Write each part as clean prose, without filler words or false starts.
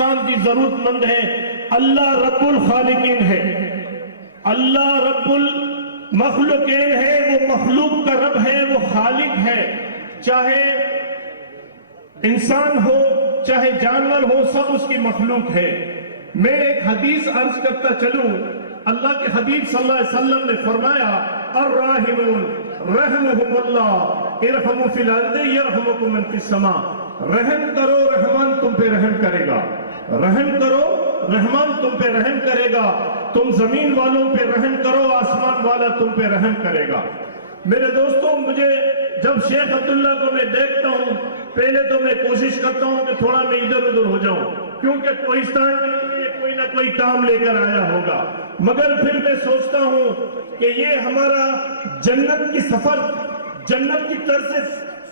انسان کی ضرورت مند ہے، اللہ رب الخالقین ہے، اللہ رب المخلوقین ہے، وہ مخلوق کا رب ہے، وہ خالق ہے، چاہے انسان ہو چاہے جانور ہو، سب اس کی مخلوق ہے۔ میں ایک حدیث عرض کرتا چلوں، اللہ کے حبیب صلی اللہ علیہ وسلم نے فرمایا الراحمون رحمہم اللہ ارحموا فی الارض یرحمکم من فی السماء، رحم کرو رحمان تم پہ رحم کرے گا، رحم کرو رحمان تم پہ رحم کرے گا، تم زمین والوں پہ رحم کرو آسمان والا تم پہ رحم کرے گا۔ میرے دوستوں، مجھے جب شیخ عبداللہ کو میں دیکھتا ہوں، پہلے تو میں کوشش کرتا ہوں کہ تھوڑا میں ادھر ادھر ہو جاؤں، کیونکہ کوہستان میں کوئی نہ کوئی کام لے کر آیا ہوگا، مگر پھر میں سوچتا ہوں کہ یہ ہمارا جنت کی سفر، جنت کی طرز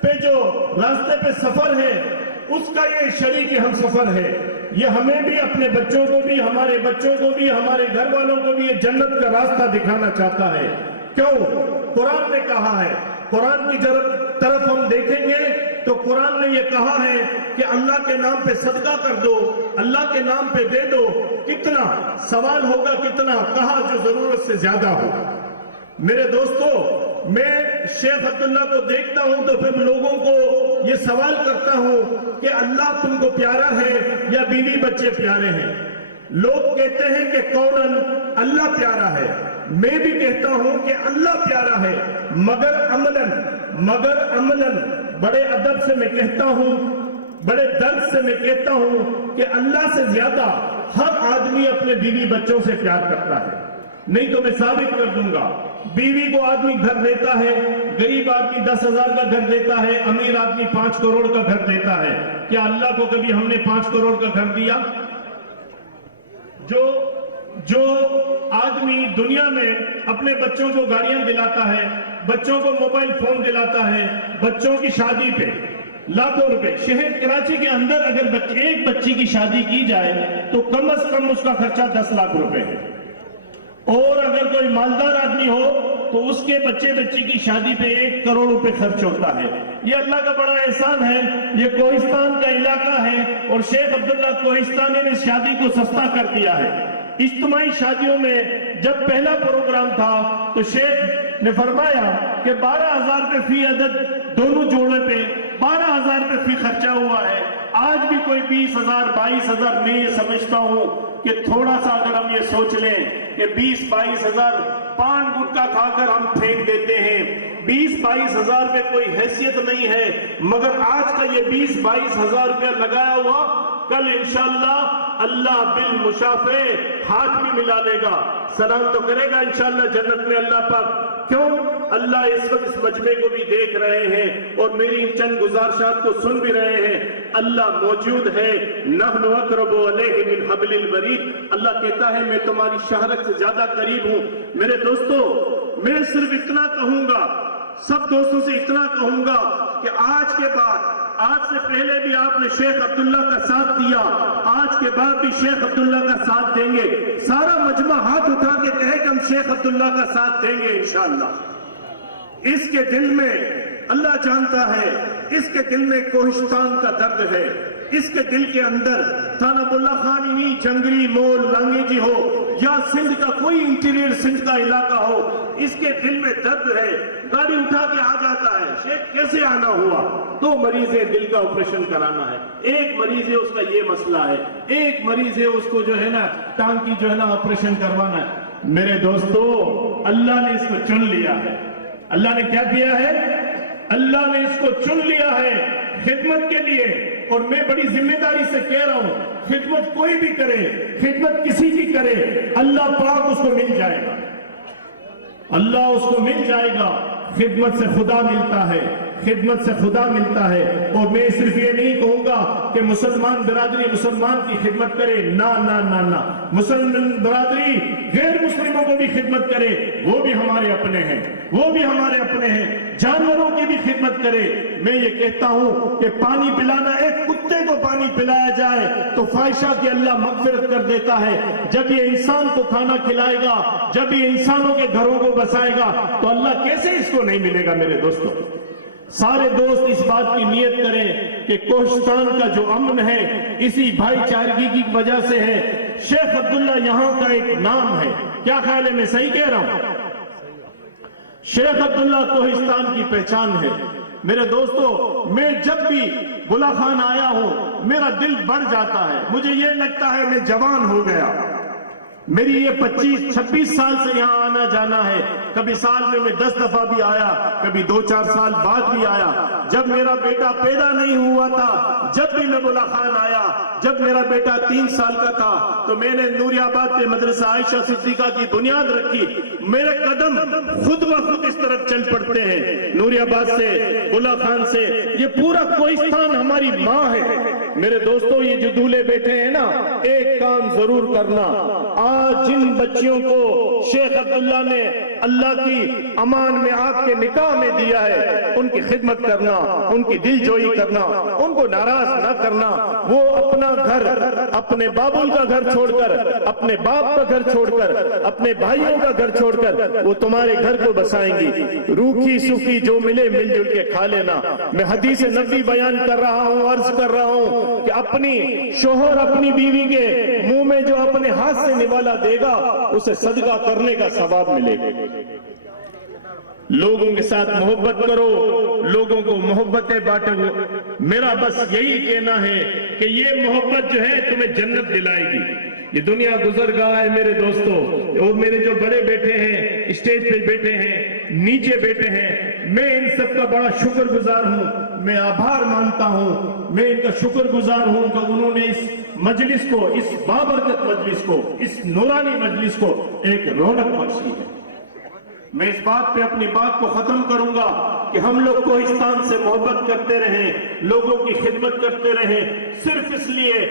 پہ جو راستے پہ سفر ہے، اس کا یہ شریک ہم سفر ہے۔ یہ ہمیں بھی، اپنے بچوں کو بھی، ہمارے بچوں کو بھی، ہمارے گھر والوں کو بھی یہ جنت کا راستہ دکھانا چاہتا ہے۔ کیوں؟ قرآن نے کہا ہے، قرآن کی طرف ہم دیکھیں گے تو قرآن نے یہ کہا ہے کہ اللہ کے نام پہ صدقہ کر دو، اللہ کے نام پہ دے دو۔ کتنا؟ سوال ہوگا کتنا؟ کہا جو ضرورت سے زیادہ ہو۔ میرے دوستو، میں شیخ عبداللہ کو دیکھتا ہوں تو پھر لوگوں کو یہ سوال کرتا ہوں کہ اللہ تم کو پیارا ہے یا بیوی بچے پیارے ہیں؟ لوگ کہتے ہیں کہ قولاً اللہ پیارا ہے، میں بھی کہتا ہوں کہ اللہ پیارا ہے، مگر عملاً بڑے ادب سے میں کہتا ہوں، بڑے درد سے میں کہتا ہوں کہ اللہ سے زیادہ ہر آدمی اپنے بیوی بچوں سے پیار کرتا ہے۔ نہیں تو میں ثابت کر دوں گا، بیوی کو آدمی گھر دیتا ہے، غریب آدمی 10,000 کا گھر دیتا ہے، امیر آدمی 5 کروڑ کا گھر دیتا ہے۔ کیا اللہ کو کبھی ہم نے 5 کروڑ کا گھر دیا؟ جو آدمی دنیا میں اپنے بچوں کو گاڑیاں دلاتا ہے، بچوں کو موبائل فون دلاتا ہے، بچوں کی شادی پہ لاکھوں روپے، شہر کراچی کے اندر اگر ایک بچی کی شادی کی جائے تو کم از کم اس کا خرچہ 10 لاکھ روپے ہے، اور اگر کوئی مالدار آدمی ہو تو اس کے بچی کی شادی پہ 1 کروڑ روپے خرچ ہوتا ہے۔ یہ اللہ کا بڑا احسان ہے۔ یہ کوہستان کا علاقہ ہے اور شیخ عبداللہ کوہستانی نے شادی کو سستا کر دیا ہے۔ اجتماعی شادیوں میں جب پہلا پروگرام تھا تو شیخ نے فرمایا کہ 12,000 روپے فی عدد، دونوں جوڑے پہ 12,000 روپے فی خرچہ ہوا ہے۔ آج بھی کوئی 20,000 22,000، میں یہ سمجھتا ہوں کہ تھوڑا سا اگر ہم یہ سوچ لیں کہ 20-22,000 پان گٹکا کھا کر ہم پھینک دیتے ہیں، 20-22,000 پہ کوئی حیثیت نہیں ہے، مگر آج کا یہ 20-22,000 روپیہ لگایا ہوا، کل انشاءاللہ اللہ بالمشافے ہاتھ بھی ملا لے گا، سلام تو کرے گا انشاءاللہ جنت میں اللہ پاک۔ کیوں؟ اللہ اس وقت اس مجمع کو بھی دیکھ رہے ہیں اور میری ان چند گزارشات کو سن بھی رہے ہیں۔ اللہ موجود ہے، نحن اقرب الیہ من حبل الورید۔ اللہ کہتا ہے میں تمہاری شہرت سے زیادہ قریب ہوں۔ میرے دوستو، میں صرف اتنا کہوں گا، سب دوستوں سے اتنا کہوں گا کہ آج کے بعد، آج سے پہلے بھی آپ نے شیخ عبداللہ کا ساتھ دیا، آج کے بعد بھی شیخ عبداللہ کا ساتھ دیں گے۔ سارا مجمع ہاتھ اٹھا کے کہے کہ ہم شیخ عبداللہ کا ساتھ دیں گے انشاءاللہ۔ اس کے دل میں اللہ جانتا ہے، اس کے دل میں کوہستان کا درد ہے، اس کے دل کے اندر تھانہ اللہ خانینی، جنگری مول، لانگی جی ہو یا سندھ کا کوئی انٹیریئر سندھ کا علاقہ ہو، اس کے دل میں درد ہے، گاڑی اٹھا کے آ جاتا ہے۔ شیخ کیسے آنا ہوا؟ 2 مریض ہے، دل کا آپریشن کرانا ہے، ایک مریض ہے اس کا یہ مسئلہ ہے، ایک مریض ہے اس کو جو ہے نا ٹانگ کی جو ہے نا آپریشن کروانا ہے۔ میرے دوستو، اللہ نے اس کو چن لیا ہے۔ اللہ نے کیا کیا ہے؟ اللہ نے اس کو چن لیا ہے خدمت کے لیے، اور میں بڑی ذمہ داری سے کہہ رہا ہوں، خدمت کوئی بھی کرے، خدمت کسی کی کرے، اللہ پاک اس کو مل جائے گا، اللہ اس کو مل جائے گا۔ خدمت سے خدا ملتا ہے، خدمت سے خدا ملتا ہے۔ اور میں صرف یہ نہیں کہوں گا کہ مسلمان برادری مسلمان کی خدمت کرے، نہ نہ نہ نہ، مسلمان برادری غیر مسلموں کو بھی خدمت کرے، وہ بھی ہمارے اپنے ہیں، وہ بھی ہمارے اپنے ہیں، جانوروں کی بھی خدمت کرے۔ میں یہ کہتا ہوں کہ پانی پلانا، ایک کتے کو پانی پلایا جائے تو فائشہ کی اللہ مغفرت کر دیتا ہے، جب یہ انسان کو کھانا کھلائے گا، جب یہ انسانوں کے گھروں کو بسائے گا تو اللہ کیسے اس کو نہیں ملے گا؟ میرے دوستوں، سارے دوست اس بات کی نیت کریں کہ کوہستان کا جو امن ہے اسی بھائی چارگی کی وجہ سے ہے۔ شیخ عبداللہ یہاں کا ایک نام ہے، کیا خیال ہے میں صحیح کہہ رہا ہوں؟ شیخ عبداللہ کوہستان کی پہچان ہے۔ میرے دوستو، میں جب بھی بلا خان آیا ہوں میرا دل بڑھ جاتا ہے، مجھے یہ لگتا ہے میں جوان ہو گیا۔ میری یہ 25-26 سال سے یہاں آنا جانا ہے، کبھی سال میں 10 دفعہ بھی آیا، کبھی 2-4 سال بعد بھی آیا۔ جب میرا بیٹا پیدا نہیں ہوا تھا جب بھی میں بلا خان آیا، جب میرا بیٹا 3 سال کا تھا تو میں نے نوری آباد کے مدرسہ عائشہ صدیقہ کی بنیاد رکھی۔ میرے قدم خود بخود اس طرف چل پڑتے ہیں، نوری آباد سے، بلا خان سے، یہ پورا کوہستان ہماری ماں ہے۔ میرے دوستو، یہ جو دولے بیٹھے ہیں نا، ایک کام ضرور کرنا، آج جن بچیوں کو شیخ عبداللہ نے اللہ کی امان میں آپ کے نکاح میں دیا ہے، ان کی خدمت کرنا، ان کی دل جوئی کرنا، ان کو ناراض نہ کرنا۔ وہ اپنا گھر، اپنے بابول کا گھر چھوڑ کر، اپنے باپ کا گھر چھوڑ کر، اپنے بھائیوں کا گھر چھوڑ کر وہ تمہارے گھر کو بسائیں گی۔ روکھی سوکھی جو ملے مل جل کے کھا لینا۔ میں حدیث نبوی بیان کر رہا ہوں، عرض کر رہا ہوں کہ اپنی شوہر اپنی بیوی کے منہ میں جو اپنے ہاتھ سے نوالا دے گا اسے صدقہ کرنے کا ثواب ملے گا۔ لوگوں کے ساتھ محبت کرو، لوگوں کو محبتیں بانٹو۔ میرا بس یہی کہنا ہے کہ یہ محبت جو ہے تمہیں جنت دلائے گی۔ یہ دنیا گزر گاہ ہے میرے دوستو، اور میرے جو بڑے بیٹے ہیں، اسٹیج پہ بیٹھے ہیں، نیچے بیٹھے ہیں، میں ان سب کا بڑا شکر گزار ہوں، میں آبھار مانتا ہوں، میں ان کا شکر گزار ہوں کہ انہوں نے اس مجلس کو، اس بابرکت مجلس کو، اس نورانی مجلس کو ایک رونق بخشی ہے۔ میں اس بات پہ اپنی بات کو ختم کروں گا کہ ہم لوگ کوہستان سے محبت کرتے رہیں، لوگوں کی خدمت کرتے رہیں، صرف اس لیے